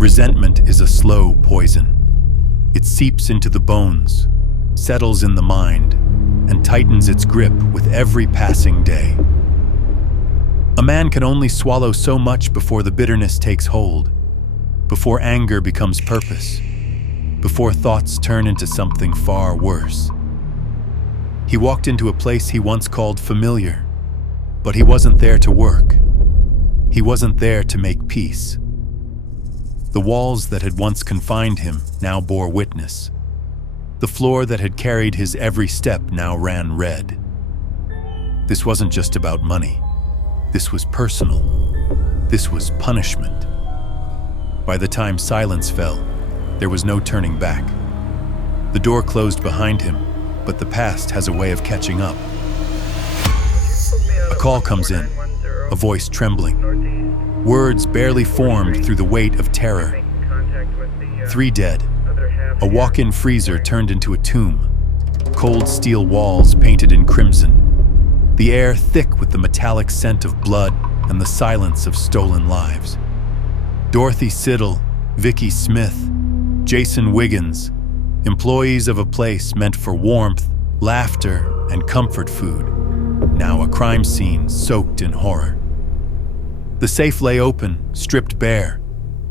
Resentment is a slow poison. It seeps into the bones, settles in the mind, and tightens its grip with every passing day. A man can only swallow so much before the bitterness takes hold, before anger becomes purpose, before thoughts turn into something far worse. He walked into a place he once called familiar, but he wasn't there to work. He wasn't there to make peace. The walls that had once confined him now bore witness. The floor that had carried his every step now ran red. This wasn't just about money. This was personal. This was punishment. By the time silence fell, there was no turning back. The door closed behind him, but the past has a way of catching up. A call comes in, a voice trembling. Words barely formed through the weight of terror. 3 dead. A walk-in freezer turned into a tomb. Cold steel walls painted in crimson. The air thick with the metallic scent of blood and the silence of stolen lives. Dorothy Siddle, Vicky Smith, Jason Wiggins, employees of a place meant for warmth, laughter, and comfort food. Now a crime scene soaked in horror. The safe lay open, stripped bare.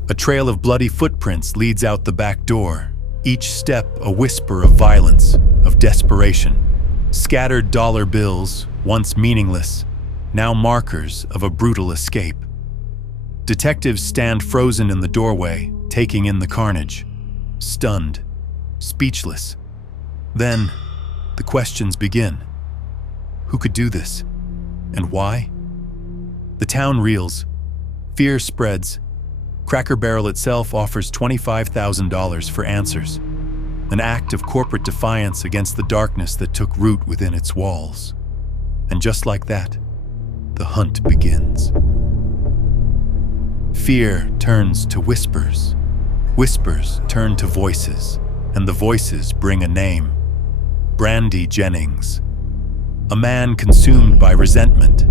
A trail of bloody footprints leads out the back door, each step a whisper of violence, of desperation. Scattered dollar bills, once meaningless, now markers of a brutal escape. Detectives stand frozen in the doorway, taking in the carnage, stunned, speechless. Then, the questions begin. Who could do this? And why? The town reels. Fear spreads. Cracker Barrel itself offers $25,000 for answers, an act of corporate defiance against the darkness that took root within its walls. And just like that, the hunt begins. Fear turns to whispers. Whispers turn to voices, and the voices bring a name. Brandy Jennings. A man consumed by resentment.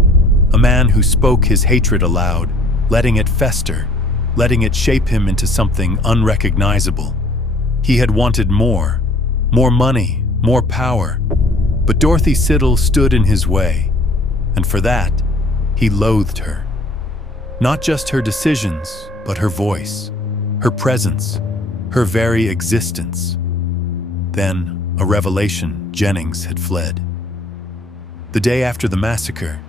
A man who spoke his hatred aloud, letting it fester, letting it shape him into something unrecognizable. He had wanted more money, more power. But Dorothy Siddle stood in his way, and for that, he loathed her. Not just her decisions, but her voice, her presence, her very existence. Then, a revelation: Jennings had fled. The day after the massacre,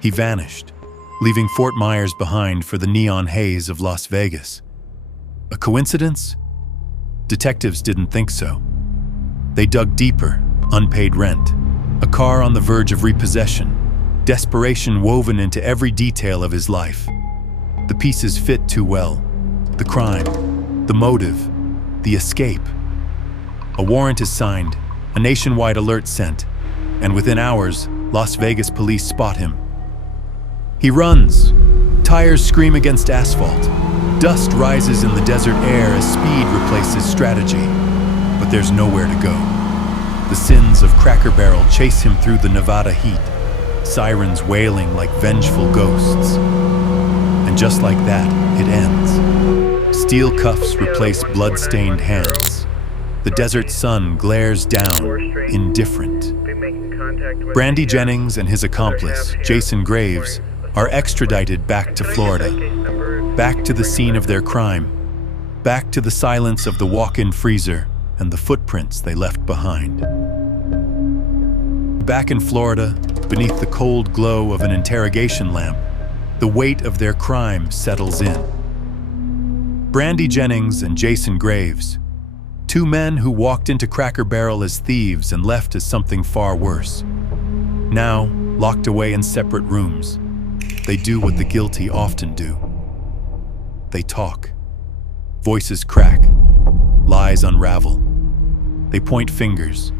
he vanished, leaving Fort Myers behind for the neon haze of Las Vegas. A coincidence? Detectives didn't think so. They dug deeper: unpaid rent, a car on the verge of repossession, desperation woven into every detail of his life. The pieces fit too well. The crime, the motive, the escape. A warrant is signed, a nationwide alert sent, and within hours, Las Vegas police spot him. He runs. Tires scream against asphalt. Dust rises in the desert air as speed replaces strategy. But there's nowhere to go. The sins of Cracker Barrel chase him through the Nevada heat, sirens wailing like vengeful ghosts. And just like that, it ends. Steel cuffs replace blood-stained hands. The desert sun glares down, indifferent. Brandy Jennings and his accomplice, Jason Graves, are extradited back to Florida, back to the scene of their crime, back to the silence of the walk-in freezer and the footprints they left behind. Back in Florida, beneath the cold glow of an interrogation lamp, the weight of their crime settles in. Brandy Jennings and Jason Graves, 2 men who walked into Cracker Barrel as thieves and left as something far worse. Now, locked away in separate rooms, they do what the guilty often do. They talk. Voices crack. Lies unravel. They point fingers,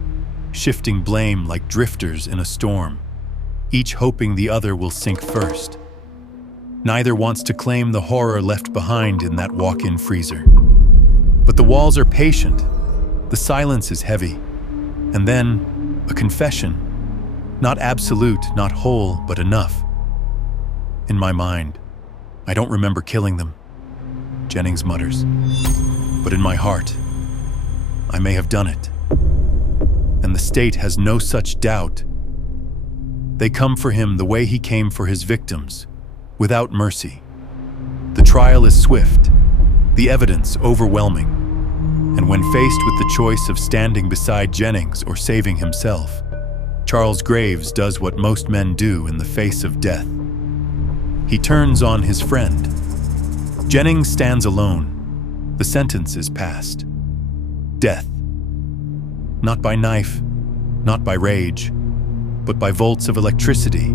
shifting blame like drifters in a storm, each hoping the other will sink first. Neither wants to claim the horror left behind in that walk-in freezer. But the walls are patient. The silence is heavy. And then, a confession. Not absolute, not whole, but enough. In my mind, I don't remember killing them. Jennings mutters. But in my heart, I may have done it. And the state has no such doubt. They come for him the way he came for his victims, without mercy. The trial is swift, the evidence overwhelming. And when faced with the choice of standing beside Jennings or saving himself, Charles Graves does what most men do in the face of death. He turns on his friend. Jennings stands alone. The sentence is passed. Death. Not by knife, not by rage, but by volts of electricity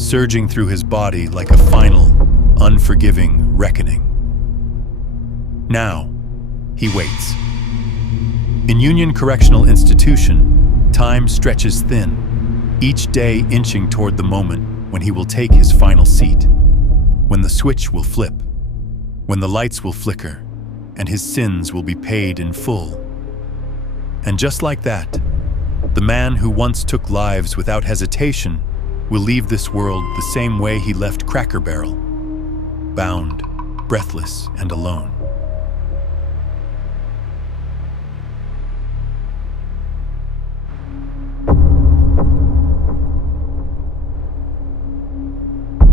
surging through his body like a final, unforgiving reckoning. Now, he waits. In Union Correctional Institution, time stretches thin, each day inching toward the moment when he will take his final seat, when the switch will flip, when the lights will flicker, and his sins will be paid in full. And just like that, the man who once took lives without hesitation will leave this world the same way he left Cracker Barrel, bound, breathless, and alone.